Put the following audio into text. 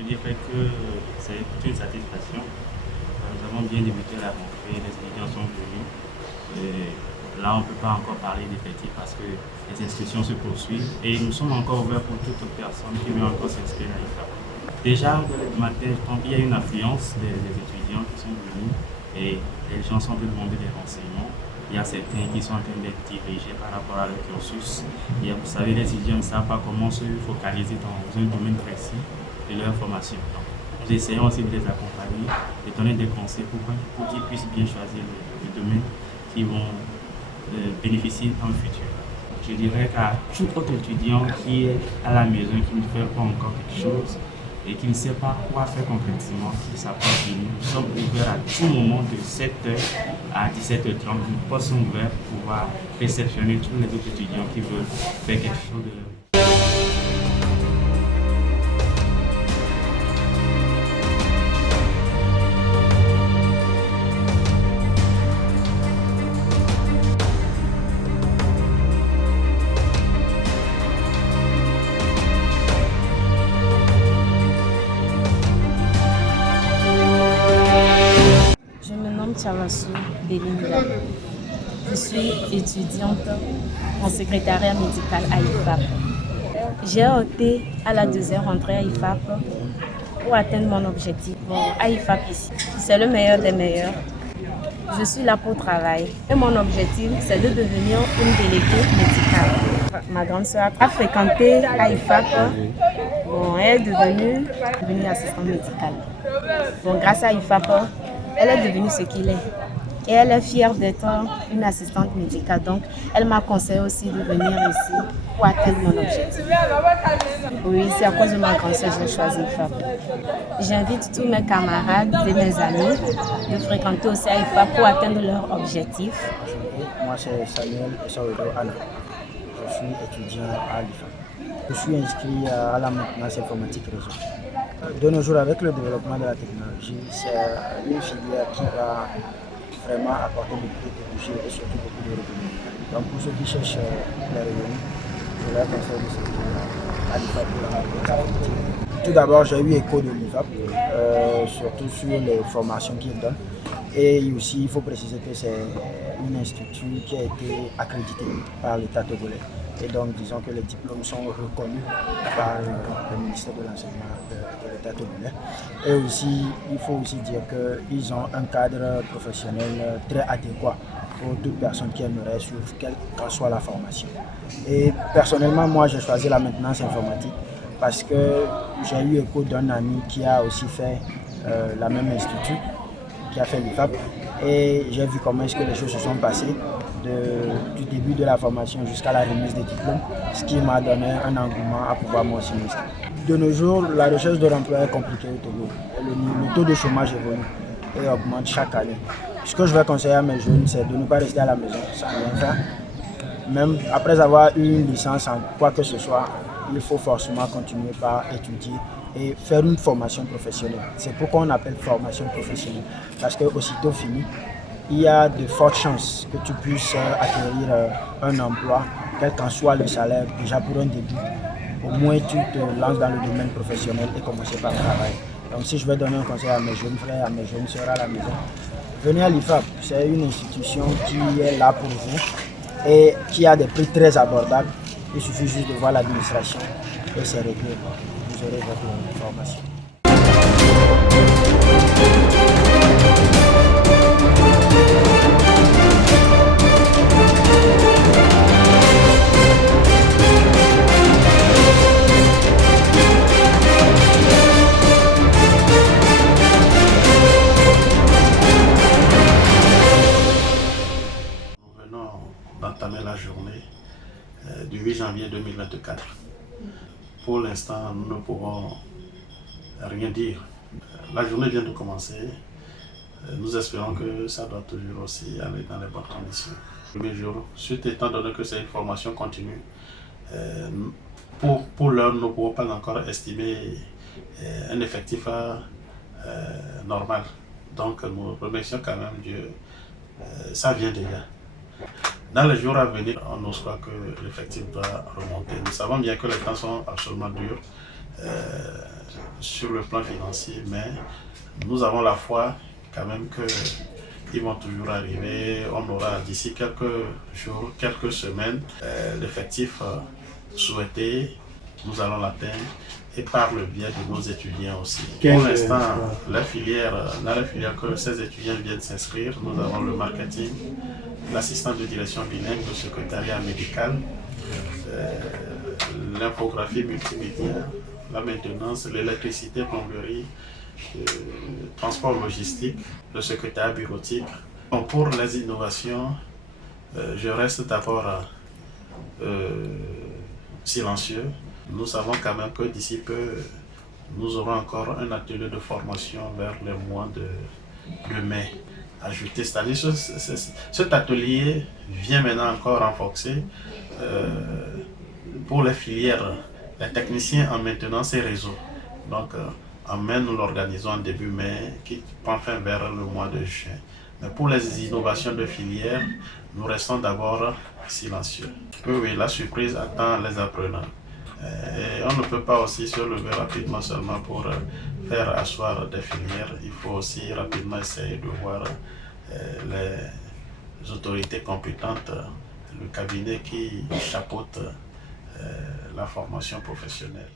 Je dirais que c'est une satisfaction. Nous avons bien débuté la rentrée, les étudiants sont venus. Et là, on ne peut pas encore parler d'effectifs parce que les inscriptions se poursuivent et nous sommes encore ouverts pour toute personne qui veut encore s'inscrire à l'IFAP. Déjà, dès le matin, il y a une affluence des étudiants qui sont venus et les gens sont venus demander des renseignements. Il y a certains qui sont en train d'être dirigés par rapport à leur cursus. Vous savez, les étudiants ne savent pas comment se focaliser dans un domaine précis de leur formation. Donc, nous essayons aussi de les accompagner, de donner des conseils pour qu'ils puissent bien choisir le domaine qui vont bénéficier dans le futur. Je dirais qu'à tout autre étudiant qui est à la maison, qui ne fait pas encore quelque chose et qui ne sait pas quoi faire concrètement, qui s'approche de nous, nous sommes ouverts à tout moment de 7h à 17h30. Nous sommes ouverts pour pouvoir réceptionner tous les autres étudiants qui veulent faire quelque chose de leur vie. Chavassou Belinda. Je suis étudiante en secrétariat médical à IFAP. J'ai opté à la deuxième rentrée à IFAP pour atteindre mon objectif. À IFAP ici, c'est le meilleur des meilleurs. Je suis là pour travailler et mon objectif c'est de devenir une déléguée médicale. Ma grande sœur a fréquenté à IFAP. Elle est devenue assistante médicale. Grâce à IFAP, elle est devenue ce qu'il est. Et elle est fière d'être une assistante médicale. Donc, elle m'a conseillé aussi de venir ici pour atteindre mon objectif. Oui, c'est à cause de ma grande sœur que j'ai choisi IFAP. J'invite tous mes camarades et mes amis de fréquenter aussi IFAP pour atteindre leur objectif. Moi, c'est Samuel Sowedo Anna. Je suis étudiant à l'IFAP. Je suis inscrit à la maintenance informatique réseau. De nos jours, avec le développement de la technologie, c'est une filière qui va vraiment apporter beaucoup de débouchés et surtout beaucoup de revenus. Donc pour ceux qui cherchent les revenus, je leur conseille de s'inscrire à l'IFAP pour la maintenance informatique. Tout d'abord, j'ai eu écho de l'IFAP, surtout sur les formations qu'il donne. Et aussi, il faut préciser que c'est une institut qui a été accréditée par l'État togolais. Et donc, disons que les diplômes sont reconnus par le ministère de l'Enseignement de l'État togolais. Et aussi, il faut aussi dire qu'ils ont un cadre professionnel très adéquat pour toute personne qui aimerait suivre quelle qu'en soit la formation. Et personnellement, moi, j'ai choisi la maintenance informatique parce que j'ai eu écho d'un ami qui a aussi fait la même institut, qui a fait l'IFAP, et j'ai vu comment est-ce que les choses se sont passées du début de la formation jusqu'à la remise des diplômes, ce qui m'a donné un engouement à pouvoir moi aussi m'inscrire. De nos jours, la recherche de l'emploi est compliquée au Togo. Le taux de chômage évolue et augmente chaque année. Ce que je vais conseiller à mes jeunes, c'est de ne pas rester à la maison sans rien faire. Même après avoir eu une licence en quoi que ce soit, il faut forcément continuer par étudier et faire une formation professionnelle. C'est pourquoi on appelle formation professionnelle. Parce qu'aussitôt fini, il y a de fortes chances que tu puisses acquérir un emploi, quel qu'en soit le salaire, déjà pour un début. Au moins tu te lances dans le domaine professionnel et commencer par travailler. Donc si je vais donner un conseil à mes jeunes frères, à mes jeunes sœurs à la maison, venez à l'IFAP. C'est une institution qui est là pour vous et qui a des prix très abordables. Il suffit juste de voir l'administration et c'est réglé. Vous aurez votre formation. janvier 2024. Pour l'instant, nous ne pouvons rien dire. La journée vient de commencer. Nous espérons que ça doit toujours aussi aller dans les bonnes conditions. Le premier jour, suite étant donné que c'est une formation continue, pour l'heure, nous ne pouvons pas encore estimer un effectif normal. Donc nous remercions quand même Dieu. Ça vient déjà. Dans les jours à venir, on nous croit que l'effectif doit remonter. Nous savons bien que les temps sont absolument durs sur le plan financier, mais nous avons la foi quand même qu'ils vont toujours arriver. On aura d'ici quelques jours, quelques semaines, l'effectif souhaité, nous allons l'atteindre, et par le biais de nos étudiants aussi. Pour l'instant, dans la filière que ces étudiants viennent s'inscrire, nous avons le marketing, l'assistant de direction bilingue, le secrétariat médical, l'infographie multimédia, la maintenance, l'électricité, plomberie, transport logistique, le secrétariat bureautique. Donc pour les innovations, je reste d'abord silencieux. Nous savons quand même que d'ici peu, nous aurons encore un atelier de formation vers le mois de mai ajouté. C'est-à-dire que cet atelier vient maintenant encore renforcer pour les filières, les techniciens en maintenance et réseau. Donc en mai, nous l'organisons en début mai, qui prend fin vers le mois de juin. Mais pour les innovations de filière, nous restons d'abord silencieux. Oui, la surprise attend les apprenants. Et on ne peut pas aussi se lever rapidement seulement pour faire asseoir des filières. Il faut aussi rapidement essayer de voir les autorités compétentes, le cabinet qui chapeaute la formation professionnelle.